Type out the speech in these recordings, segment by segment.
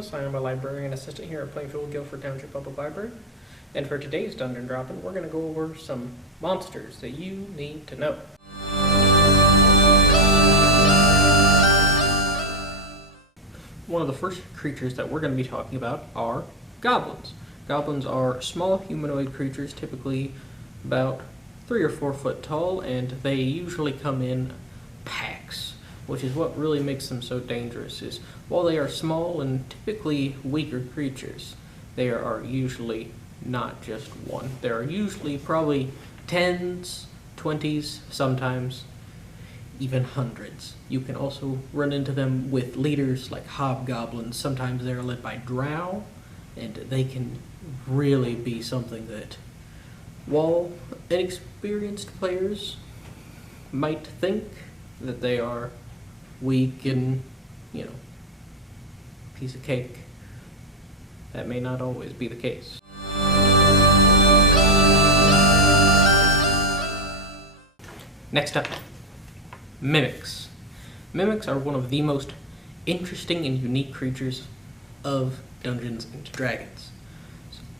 Nicholas. I am a librarian assistant here at Plainfield Guilford Township Public Library. And for today's Dungeon Dropping, we're going to go over some monsters that you need to know. One of the first creatures that we're going to be talking about are goblins. Goblins are small humanoid creatures, typically about 3 or 4 foot tall, and they usually come in packs, which is what really makes them so dangerous. Is while they are small and typically weaker creatures, they are usually not just one. There are usually probably 10s, 20s, sometimes even hundreds. You can also run into them with leaders like hobgoblins. Sometimes they're led by drow, and they can really be something that, while inexperienced players might think that they are weak and, piece of cake, that may not always be the case. Next up, mimics. Mimics are one of the most interesting and unique creatures of Dungeons and Dragons.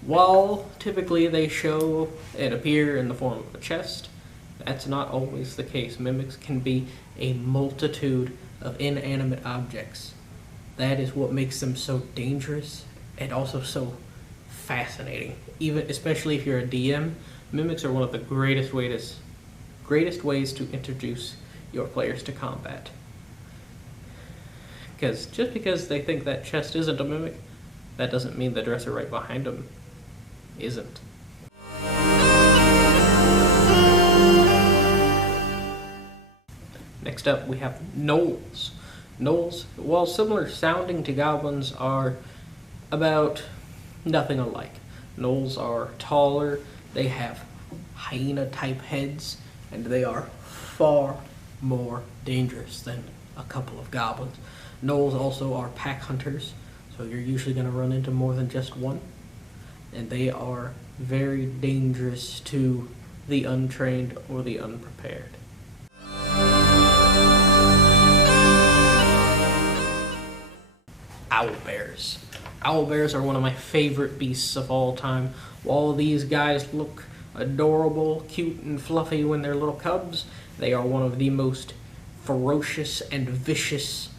While typically they show and appear in the form of a chest, that's not always the case. Mimics can be a multitude of inanimate objects. That is what makes them so dangerous and also so fascinating. Especially if you're a DM, mimics are one of the greatest ways to introduce your players to combat. Because just because they think that chest isn't a mimic, that doesn't mean the dresser right behind them isn't. Next up, we have gnolls. Gnolls, while similar sounding to goblins, are about nothing alike. Gnolls are taller, they have hyena-type heads, and they are far more dangerous than a couple of goblins. Gnolls also are pack hunters, so you're usually going to run into more than just one, and they are very dangerous to the untrained or the unprepared. Owlbears. Owlbears are one of my favorite beasts of all time. While these guys look adorable, cute, and fluffy when they're little cubs, they are one of the most ferocious and vicious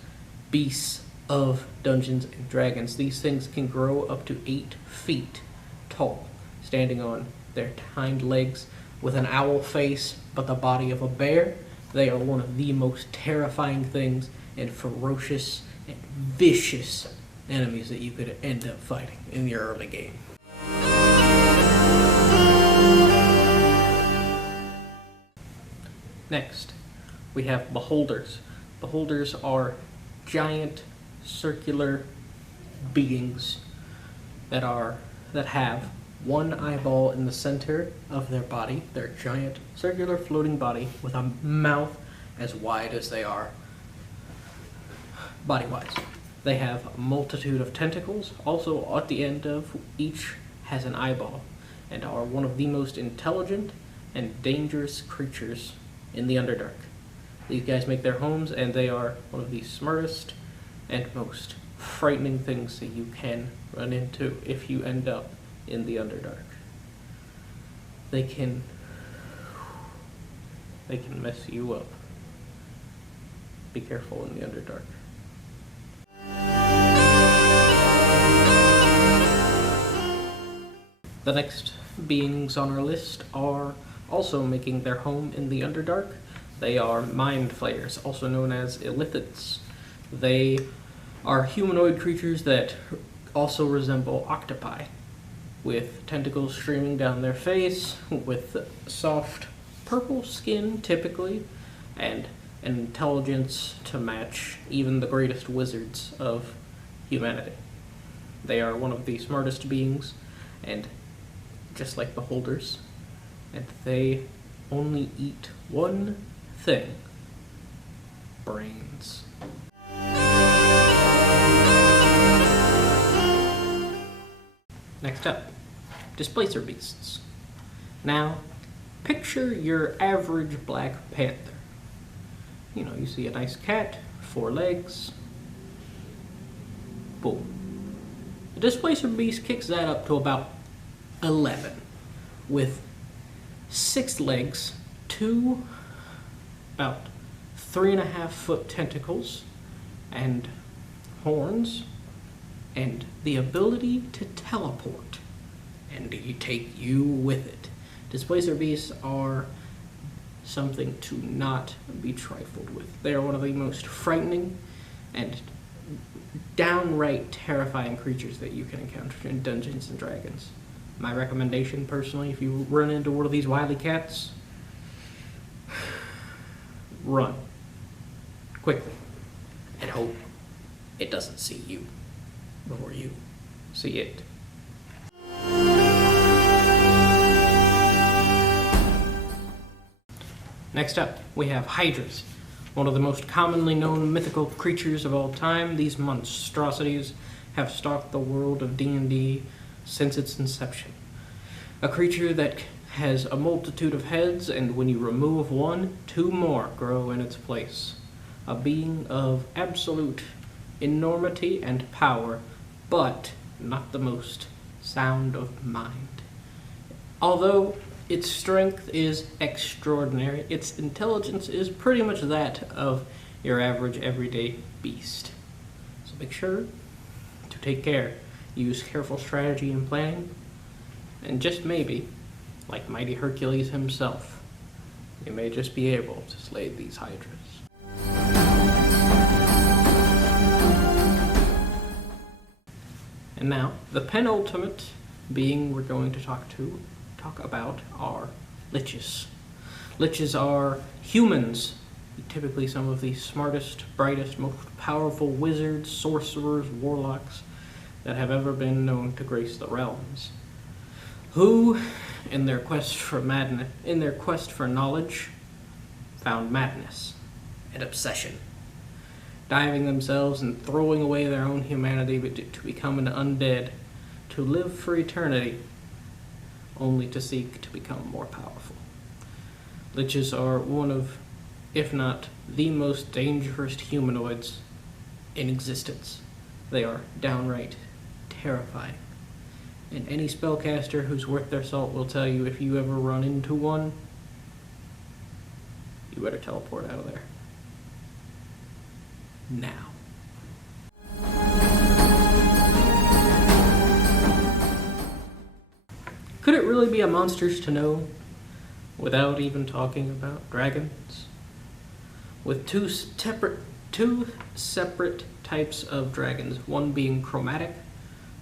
beasts of Dungeons and Dragons. These things can grow up to 8 feet tall, standing on their hind legs with an owl face but the body of a bear. They are one of the most terrifying things and ferocious and vicious enemies that you could end up fighting in your early game. Next, we have beholders. Beholders are giant circular beings that have one eyeball in the center of their body, their giant circular floating body with a mouth as wide as they are body-wise. They have a multitude of tentacles. Also, at the end of each has an eyeball, and are one of the most intelligent and dangerous creatures in the Underdark. These guys make their homes, and they are one of the smartest and most frightening things that you can run into if you end up in the Underdark. They can mess you up. Be careful in the Underdark. The next beings on our list are also making their home in the Underdark. They are mind flayers, also known as illithids. They are humanoid creatures that also resemble octopi, with tentacles streaming down their face, with soft purple skin typically, and an intelligence to match even the greatest wizards of humanity. They are one of the smartest beings, and just like beholders, and they only eat one thing: brains. Next up, displacer beasts. Now, picture your average Black Panther. You see a nice cat, 4 legs, boom. Displacer Beast kicks that up to about 11, with 6 legs, 2 about 3.5-foot tentacles, and horns, and the ability to teleport, and you take you with it. Displacer Beasts are something to not be trifled with. They are one of the most frightening and downright terrifying creatures that you can encounter in Dungeons and Dragons. My recommendation, personally, if you run into one of these wily cats, run quickly and hope it doesn't see you before you see it. Next up, we have Hydras, one of the most commonly known mythical creatures of all time. These monstrosities have stalked the world of D&D since its inception. A creature that has a multitude of heads, and when you remove one, 2 more grow in its place. A being of absolute enormity and power, but not the most sound of mind. Although its strength is extraordinary, its intelligence is pretty much that of your average everyday beast. So make sure to take care. Use careful strategy and planning, and just maybe, like mighty Hercules himself, you may just be able to slay these Hydras. And now, the penultimate being we're going to talk about are liches. Liches are humans, typically some of the smartest, brightest, most powerful wizards, sorcerers, warlocks that have ever been known to grace the realms, who, in their quest for knowledge, found madness and obsession, diving themselves and throwing away their own humanity to become an undead, to live for eternity, only to seek to become more powerful. Liches are one of, if not the most dangerous humanoids in existence. They are downright terrifying. And any spellcaster who's worth their salt will tell you, if you ever run into one, you better teleport out of there. Now. Could it really be a Monsters to Know without even talking about dragons? With two separate types of dragons, one being chromatic,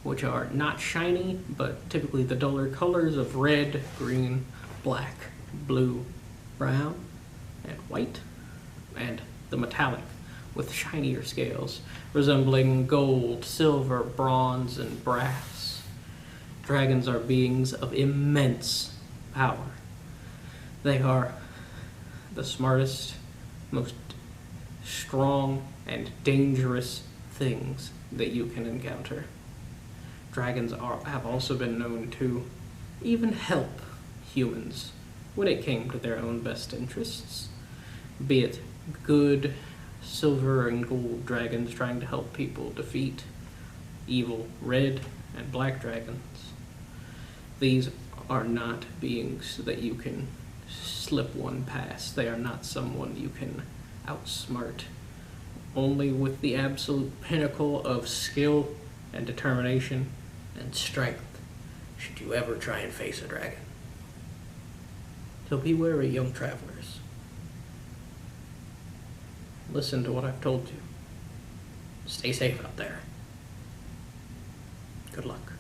which are not shiny, but typically the duller colors of red, green, black, blue, brown, and white, and the metallic, with shinier scales, resembling gold, silver, bronze, and brass. Dragons are beings of immense power. They are the smartest, most strong, and dangerous things that you can encounter. Dragons have also been known to even help humans when it came to their own best interests, be it good silver and gold dragons trying to help people defeat evil red and black dragons. These are not beings that you can slip one past. They are not someone you can outsmart. Only with the absolute pinnacle of skill and determination and strength should you ever try and face a dragon. So be wary, young travelers. Listen to what I've told you. Stay safe out there. Good luck.